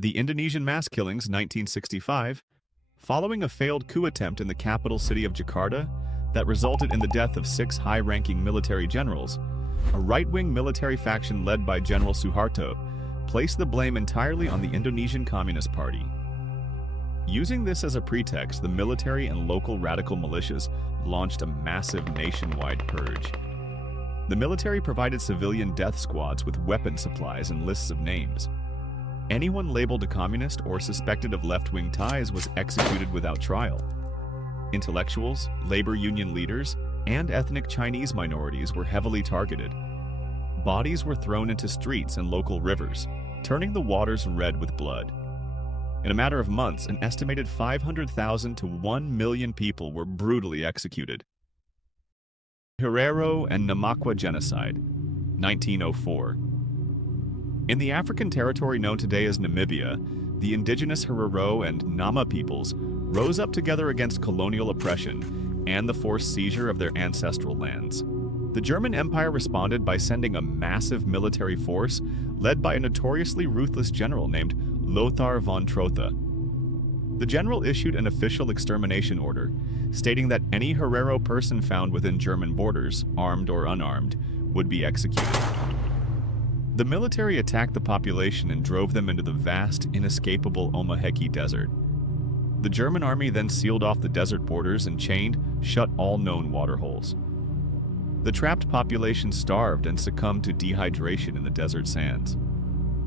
The Indonesian mass killings 1965, following a failed coup attempt in the capital city of Jakarta that resulted in the death of 6 high-ranking military generals, a right-wing military faction led by General Suharto placed the blame entirely on the Indonesian Communist Party. Using this as a pretext, the military and local radical militias launched a massive nationwide purge. The military provided civilian death squads with weapon supplies and lists of names. Anyone labeled a communist or suspected of left-wing ties was executed without trial. Intellectuals, labor union leaders, and ethnic Chinese minorities were heavily targeted. Bodies were thrown into streets and local rivers, turning the waters red with blood. In a matter of months, an estimated 500,000 to 1 million people were brutally executed. Herero and Namakwa genocide, 1904. In the African territory known today as Namibia, the indigenous Herero and Nama peoples rose up together against colonial oppression and the forced seizure of their ancestral lands. The German Empire responded by sending a massive military force led by a notoriously ruthless general named Lothar von Trotha. The general issued an official extermination order, stating that any Herero person found within German borders, armed or unarmed, would be executed. The military attacked the population and drove them into the vast, inescapable Omaheki Desert. The German army then sealed off the desert borders and shut all known waterholes. The trapped population starved and succumbed to dehydration in the desert sands.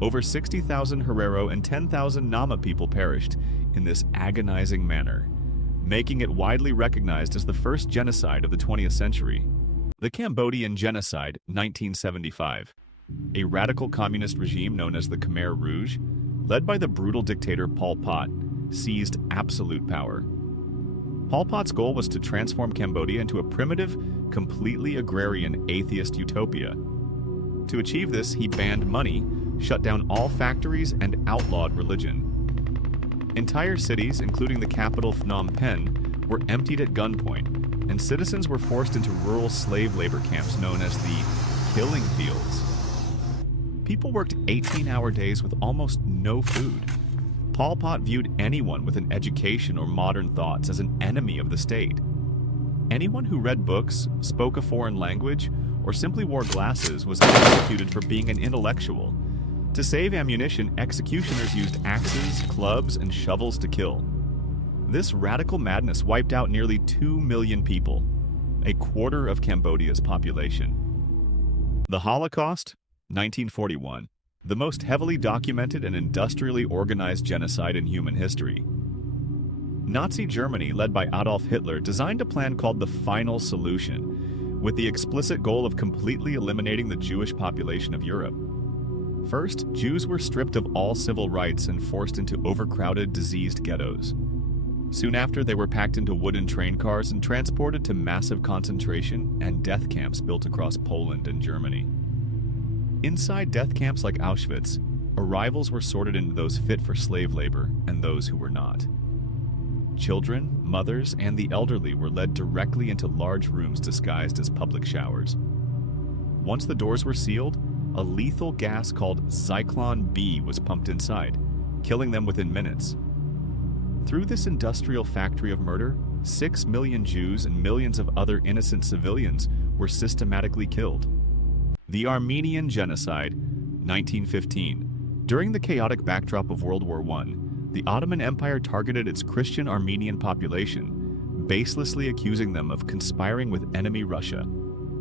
Over 60,000 Herero and 10,000 Nama people perished in this agonizing manner, making it widely recognized as the first genocide of the 20th century. The Cambodian genocide, 1975. A radical communist regime known as the Khmer Rouge, led by the brutal dictator Pol Pot, seized absolute power. Pol Pot's goal was to transform Cambodia into a primitive, completely agrarian, atheist utopia. To achieve this, he banned money, shut down all factories, and outlawed religion. Entire cities, including the capital Phnom Penh, were emptied at gunpoint, and citizens were forced into rural slave labor camps known as the killing fields. People worked 18-hour days with almost no food. Pol Pot viewed anyone with an education or modern thoughts as an enemy of the state. Anyone who read books, spoke a foreign language, or simply wore glasses was executed for being an intellectual. To save ammunition, executioners used axes, clubs, and shovels to kill. This radical madness wiped out nearly 2 million people, a quarter of Cambodia's population. The Holocaust, 1941. The most heavily documented and industrially organized genocide in human history. Nazi Germany, led by Adolf Hitler, designed a plan called the Final Solution, with the explicit goal of completely eliminating the Jewish population of Europe. First, Jews were stripped of all civil rights and forced into overcrowded, diseased ghettos. Soon after, they were packed into wooden train cars and transported to massive concentration and death camps built across Poland and Germany. Inside death camps like Auschwitz, arrivals were sorted into those fit for slave labor and those who were not. Children, mothers, and the elderly were led directly into large rooms disguised as public showers. Once the doors were sealed, a lethal gas called Zyklon B was pumped inside, killing them within minutes. Through this industrial factory of murder, 6 million Jews and millions of other innocent civilians were systematically killed. The Armenian Genocide, 1915. During the chaotic backdrop of World War I, the Ottoman Empire targeted its Christian Armenian population, baselessly accusing them of conspiring with enemy Russia.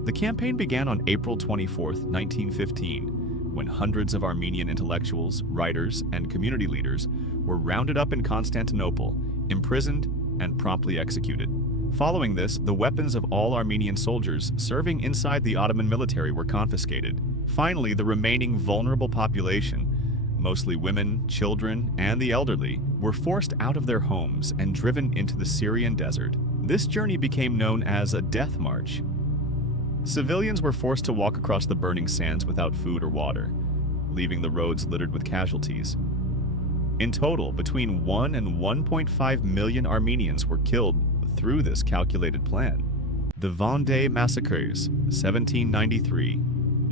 The campaign began on April 24, 1915, when hundreds of Armenian intellectuals, writers, and community leaders were rounded up in Constantinople, imprisoned, and promptly executed. Following this, the weapons of all Armenian soldiers serving inside the Ottoman military were confiscated. Finally, the remaining vulnerable population, mostly women, children, and the elderly, were forced out of their homes and driven into the Syrian desert. This journey became known as a death march. Civilians were forced to walk across the burning sands without food or water, leaving the roads littered with casualties. In total, between 1 and 1.5 million Armenians were killed through this calculated plan. The Vendée Massacres, 1793.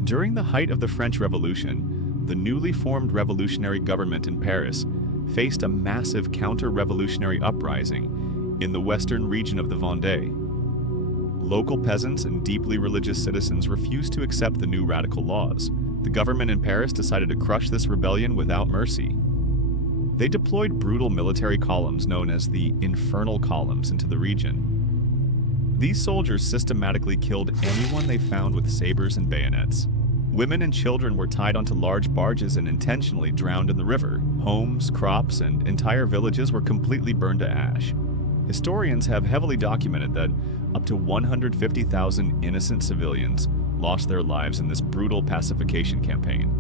During the height of the French Revolution, the newly formed revolutionary government in Paris faced a massive counter-revolutionary uprising in the western region of the Vendée. Local peasants and deeply religious citizens refused to accept the new radical laws. The government in Paris decided to crush this rebellion without mercy. They deployed brutal military columns known as the Infernal Columns into the region. These soldiers systematically killed anyone they found with sabers and bayonets. Women and children were tied onto large barges and intentionally drowned in the river. Homes, crops, and entire villages were completely burned to ash. Historians have heavily documented that up to 150,000 innocent civilians lost their lives in this brutal pacification campaign.